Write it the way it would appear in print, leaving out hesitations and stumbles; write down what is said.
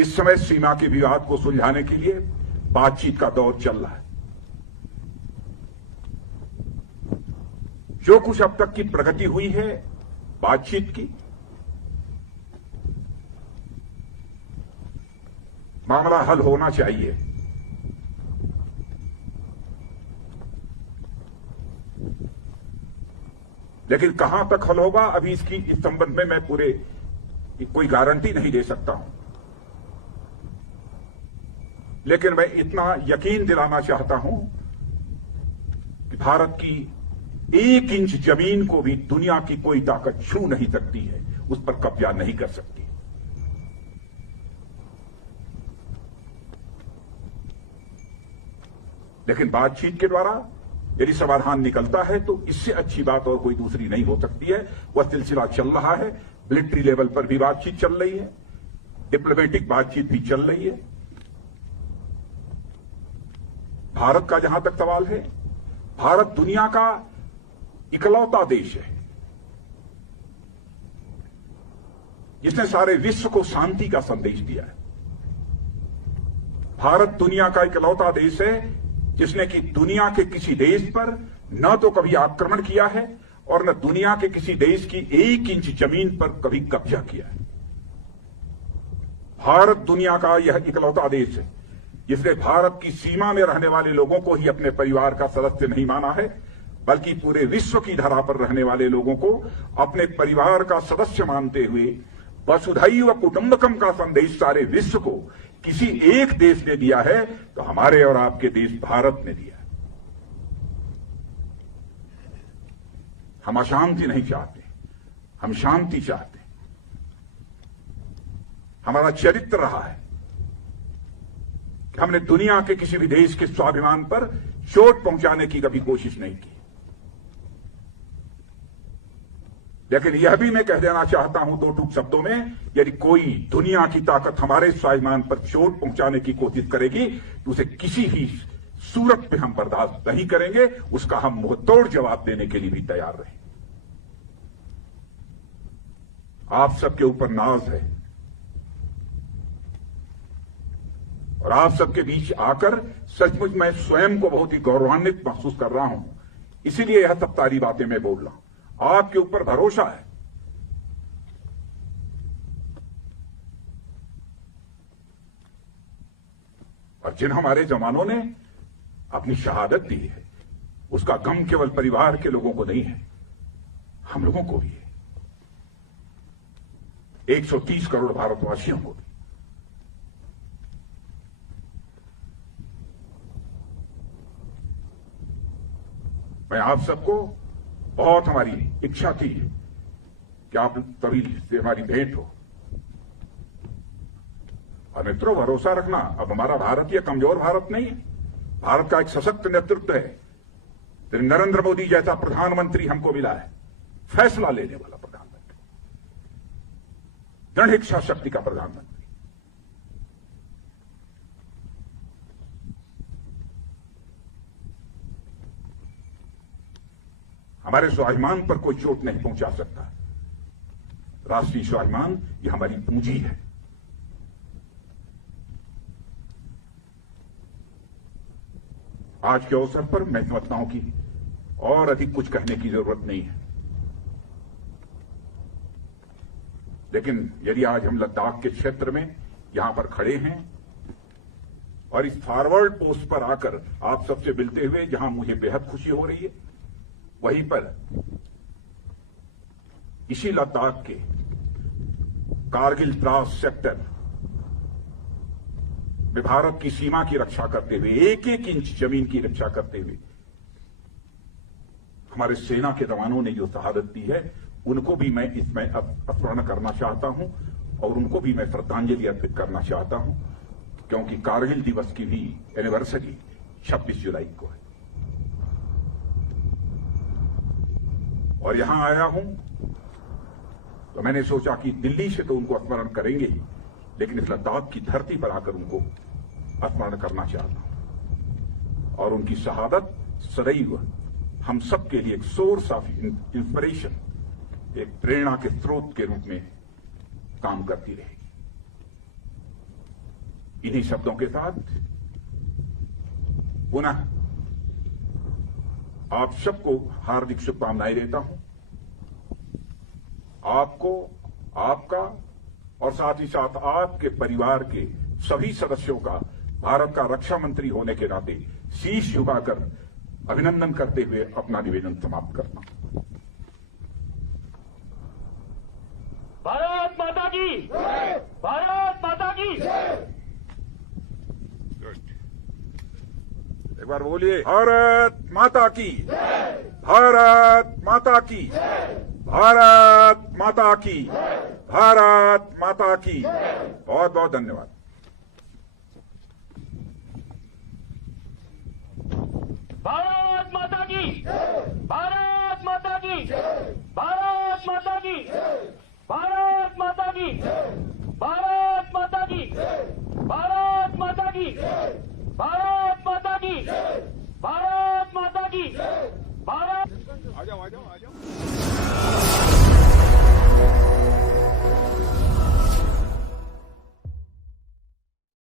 इस समय सीमा के विवाद को सुलझाने के लिए बातचीत का दौर चल रहा है। जो कुछ अब तक की प्रगति हुई है बातचीत की, मामला हल होना चाहिए। लेकिन कहां तक हल होगा, अभी इस संबंध में मैं कोई गारंटी नहीं दे सकता हूं। लेकिन मैं इतना यकीन दिलाना चाहता हूं कि भारत की 1 इंच जमीन को भी दुनिया की कोई ताकत छू नहीं सकती है, उस पर कब्जा नहीं कर सकती। लेकिन बातचीत के द्वारा यदि समाधान निकलता है तो इससे अच्छी बात और कोई दूसरी नहीं हो सकती है। वह सिलसिला चल रहा है, मिलिट्री लेवल पर भी बातचीत चल रही है, डिप्लोमेटिक बातचीत भी चल रही है। भारत का जहां तक सवाल है, भारत दुनिया का इकलौता देश है जिसने सारे विश्व को शांति का संदेश दिया है। भारत दुनिया का इकलौता देश है जिसने कि दुनिया के किसी देश पर न तो कभी आक्रमण किया है और न दुनिया के किसी देश की 1 इंच जमीन पर कभी कब्जा किया है। भारत दुनिया का यह इकलौता देश है जिसने भारत की सीमा में रहने वाले लोगों को ही अपने परिवार का सदस्य नहीं माना है, बल्कि पूरे विश्व की धरा पर रहने वाले लोगों को अपने परिवार का सदस्य मानते हुए वसुधैव कुटुंबकम का संदेश सारे विश्व को किसी एक देश ने दिया है तो हमारे और आपके देश भारत ने दिया। हम अशांति नहीं चाहते, हम शांति चाहते। हमारा चरित्र रहा है कि हमने दुनिया के किसी भी देश के स्वाभिमान पर चोट पहुंचाने की कभी कोशिश नहीं की। लेकिन यह भी मैं कह देना चाहता हूं 2 टूक शब्दों में, यदि कोई दुनिया की ताकत हमारे स्वाभिमान पर चोट पहुंचाने की कोशिश करेगी तो उसे किसी ही सूरत पे हम बर्दाश्त नहीं करेंगे, उसका हम मुंहतोड़ जवाब देने के लिए भी तैयार रहें। आप सबके ऊपर नाज है और आप सबके बीच आकर सचमुच मैं स्वयं को बहुत ही गौरवान्वित महसूस कर रहा हूं। इसीलिए यह सब सारी बातें मैं बोल रहा हूं। आपके ऊपर भरोसा है। और जिन हमारे जवानों ने अपनी शहादत दी है उसका गम केवल परिवार के लोगों को नहीं है, हम लोगों को भी है, 130 करोड़ भारतवासियों को भी। मैं आप सबको, बहुत हमारी इच्छा थी कि आप सभी से हमारी भेंट हो। और मित्रों, भरोसा रखना, अब हमारा भारत यह कमजोर भारत नहीं है। भारत का एक सशक्त नेतृत्व है। नरेंद्र मोदी जैसा प्रधानमंत्री हमको मिला है, फैसला लेने वाला प्रधानमंत्री, दृढ़ इच्छा शक्ति का प्रधानमंत्री। हमारे स्वाभिमान पर कोई चोट नहीं पहुंचा सकता। राष्ट्रीय स्वाभिमान ये हमारी पूंजी है। आज के अवसर पर मैं समझता हूं कि और अधिक कुछ कहने की जरूरत नहीं है। लेकिन यदि आज हम लद्दाख के क्षेत्र में यहां पर खड़े हैं और इस फॉरवर्ड पोस्ट पर आकर आप सबसे मिलते हुए जहां मुझे बेहद खुशी हो रही है, वहीं पर इसी लद्दाख के कारगिल द्रास सेक्टर में भारत की सीमा की रक्षा करते हुए, 1-1 इंच जमीन की रक्षा करते हुए हमारे सेना के जवानों ने जो शहादत दी है, उनको भी मैं इसमें स्मरण करना चाहता हूं और उनको भी मैं श्रद्धांजलि अर्पित करना चाहता हूं, क्योंकि कारगिल दिवस की भी एनिवर्सरी 26 जुलाई को है। और यहां आया हूं तो मैंने सोचा कि दिल्ली से तो उनको स्मरण करेंगे ही, लेकिन इस लद्दाख की धरती पर आकर उनको स्मरण करना चाहता हूं। और उनकी शहादत सदैव हम सबके लिए एक सोर्स ऑफ इंस्पिरेशन, एक प्रेरणा के स्रोत के रूप में काम करती रहेगी। इन्हीं शब्दों के साथ पुनः आप सबको हार्दिक शुभकामनाएं देता हूं। आपको, आपका और साथ ही साथ आपके परिवार के सभी सदस्यों का भारत का रक्षा मंत्री होने के नाते शीश झुकाकर अभिनंदन करते हुए अपना निवेदन समाप्त करता हूं। भारत माता की, भारत माता की। एक बार बोलिए, भारत माता की, भारत माता की, भारत माता की, भारत माता की। बहुत बहुत धन्यवाद। भारत माता की, भारत माता की, भारत माता की, भारत माता की, भारत माता की, भारत माता की।